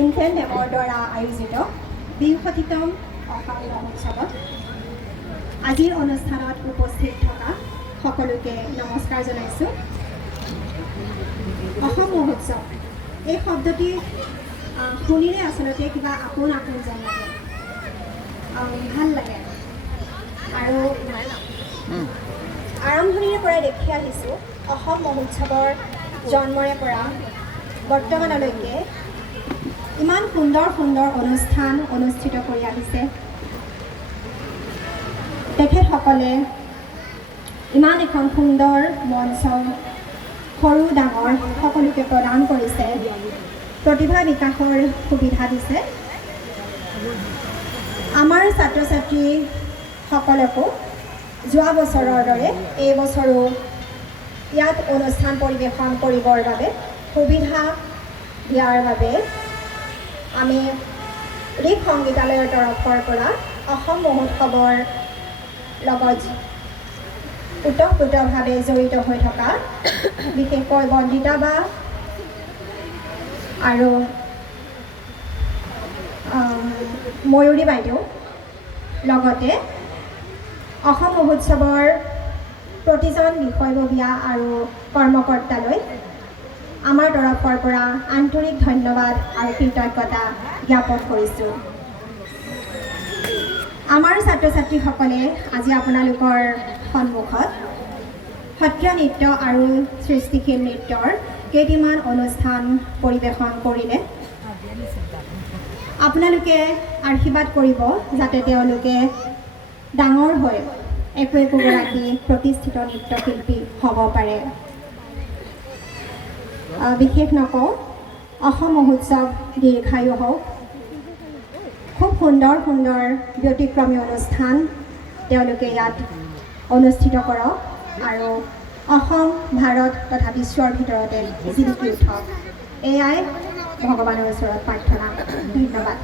Infant ডেমৰ দ্বাৰা আয়োজিত ২০তম অসম মহোৎসৱত আজিৰ অনুষ্ঠানত উপস্থিত থকা সকলোকে নমস্কাৰ জনাইছোঁ। অসম মহোৎসৱ এই শব্দটি শুনিলে আচলতে কিবা আপোন আপোন যেন লাগে, ভাল লাগে। আৰু আৰম্ভণিৰে পৰাই দেখি আহিছোঁ অসম মহোৎসৱৰ জন্মৰে পৰা বৰ্তমানলৈকে ইমান সুন্দৰ সুন্দৰ অনুষ্ঠান অনুষ্ঠিত কৰি আহিছে। তেখেতসকলে ইমান এখন সুন্দৰ মঞ্চ সৰু ডাঙৰ সকলোকে প্ৰদান কৰিছে, প্ৰতিভা বিকাশৰ সুবিধা দিছে। আমাৰ ছাত্ৰ ছাত্ৰীসকলকো যোৱা বছৰৰ দৰে এই বছৰো ইয়াত অনুষ্ঠান পৰিৱেশন কৰিবৰ বাবে সুবিধা দিয়াৰ বাবে আমি ঋক সংগীতালয়ৰ তৰফৰ পৰা অসম মহোৎসৱৰ লগত ওতঃপ্ৰোতভাৱে জড়িত হৈ থকা বিশেষকৈ বন্দিতা বা আৰু ময়ূৰী বাইদেউ লগতে অসম মহোৎসৱৰ প্ৰতিজন বিষয়ববীয়া আৰু কৰ্মকৰ্তালৈ আমাৰ তৰফৰ পৰা আন্তৰিক ধন্যবাদ আৰু কৃতজ্ঞতা জ্ঞাপন কৰিছোঁ। আমাৰ ছাত্ৰ ছাত্ৰীসকলে আজি আপোনালোকৰ সন্মুখত সত্ৰীয়া নৃত্য আৰু সৃষ্টিশীল নৃত্যৰ কেইটিমান অনুষ্ঠান পৰিৱেশন কৰিলে। আপোনালোকে আশীৰ্বাদ কৰিব যাতে তেওঁলোকে ডাঙৰ হৈ একোগৰাকী প্ৰতিষ্ঠিত নৃত্যশিল্পী হ'ব পাৰে। বিশেষ নকওঁ, অসম মহোৎসৱ দীৰ্ঘায়ু হওক, খুব সুন্দৰ সুন্দৰ ব্যতিক্ৰমী অনুষ্ঠান তেওঁলোকে ইয়াত অনুষ্ঠিত কৰক আৰু অসম ভাৰত তথা বিশ্বৰ ভিতৰতে জিলিকি উঠক, এয়াই ভগৱানৰ ওচৰত প্ৰাৰ্থনা। ধন্যবাদ।